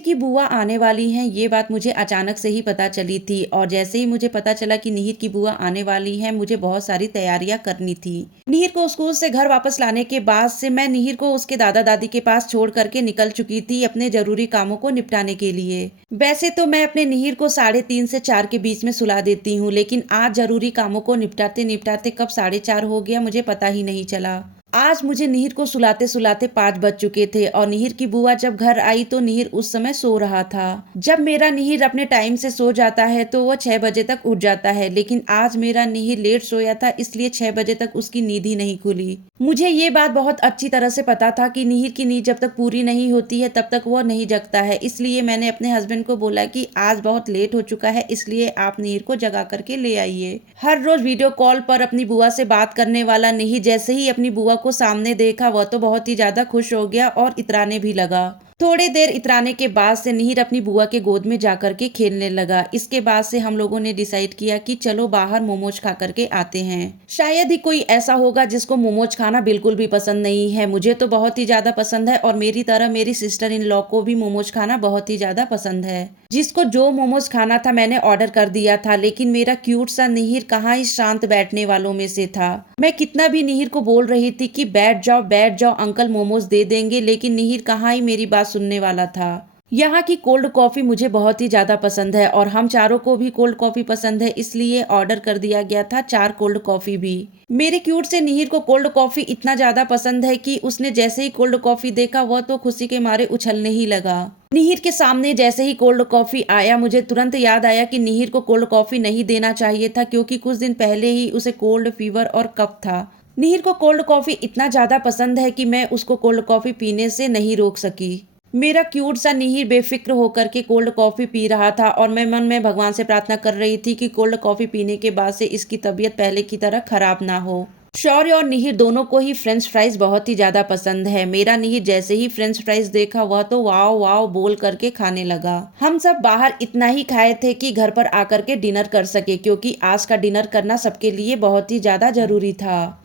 निहिर की बुआ आने वाली हैं, ये बात मुझे अचानक से ही पता चली थी और जैसे ही मुझे पता चला कि निहिर की बुआ आने वाली हैं, मुझे बहुत सारी तैयारियां करनी थी। निहिर को स्कूल से घर वापस लाने के बाद से मैं निहिर को उसके दादा दादी के पास छोड़ करके निकल चुकी थी अपने जरूरी कामों को निपटाने के लिए। वैसे तो मैं अपने निहिर को 3:30 से 4 के बीच में सुला देती हूँ, लेकिन आज जरूरी कामों को निपटाते निपटाते कब 4:30 हो गया मुझे पता ही नहीं चला। आज मुझे निहिर को सुलाते सुलाते 5 बज चुके थे और निहिर की बुआ जब घर आई तो निहिर उस समय सो रहा था। जब मेरा निहिर अपने टाइम से सो जाता है तो वह 6 बजे तक उठ जाता है, लेकिन आज मेरा निहिर लेट सोया था इसलिए 6 बजे तक उसकी नींद ही नहीं खुली। मुझे ये बात बहुत अच्छी तरह से पता था कि निहिर की नींद जब तक पूरी नहीं होती है तब तक वह नहीं जगता है, इसलिए मैंने अपने हस्बैंड को बोला कि आज बहुत लेट हो चुका है इसलिए आप निहिर को जगा करके ले आइए। हर रोज वीडियो कॉल पर अपनी बुआ से बात करने वाला निहिर जैसे ही अपनी बुआ को सामने देखा वह तो बहुत ही ज्यादा खुश हो गया और इतराने भी लगा। थोड़ी देर इतराने के बाद से निहिर अपनी बुआ के गोद में जाकर के खेलने लगा। इसके बाद से हम लोगों ने डिसाइड किया कि चलो बाहर मोमोज खा करके आते हैं। शायद ही कोई ऐसा होगा जिसको मोमोज खाना बिल्कुल भी पसंद नहीं है, मुझे तो बहुत ही ज्यादा पसंद है और मेरी तरह मेरी सिस्टर इन लॉ को भी मोमोज खाना बहुत ही ज्यादा पसंद है। जिसको जो मोमोज खाना था मैंने ऑर्डर कर दिया था, लेकिन मेरा क्यूट सा निहिर कहाँ ही शांत बैठने वालों में से था। मैं कितना भी निहिर को बोल रही थी कि बैठ जाओ अंकल मोमोज दे देंगे, लेकिन निहिर कहाँ ही मेरी बात सुनने वाला था। यहाँ की कोल्ड कॉफी मुझे बहुत ही ज्यादा पसंद है और हम चारों को भी कोल्ड कॉफी पसंद है, इसलिए ऑर्डर कर दिया गया था 4 कोल्ड कॉफी भी। मेरे क्यूट से निहिर को कोल्ड कॉफी इतना ज्यादा पसंद है कि उसने जैसे ही कोल्ड कॉफी देखा वह तो खुशी के मारे उछलने ही लगा। निहिर के सामने जैसे ही कोल्ड कॉफी आया मुझे तुरंत याद आया कि निहिर को कोल्ड कॉफी नहीं देना चाहिए था, क्योंकि कुछ दिन पहले ही उसे कोल्ड फीवर और कफ था। निहिर को कोल्ड कॉफी इतना ज्यादा पसंद है कि मैं उसको कोल्ड कॉफी पीने से नहीं रोक सकी। मेरा क्यूट सा निहिर बेफिक्र होकर के कोल्ड कॉफी पी रहा था और मैं मन में भगवान से प्रार्थना कर रही थी कि कोल्ड कॉफी पीने के बाद से इसकी तबीयत पहले की तरह खराब ना हो। शौर्य और निहिर दोनों को ही फ्रेंच फ्राइज बहुत ही ज्यादा पसंद है। मेरा निहिर जैसे ही फ्रेंच फ्राइज देखा वह तो वाव वाव बोल करके खाने लगा। हम सब बाहर इतना ही खाए थे कि घर पर आकर के डिनर कर सके, क्योंकि आज का डिनर करना सबके लिए बहुत ही ज्यादा जरूरी था।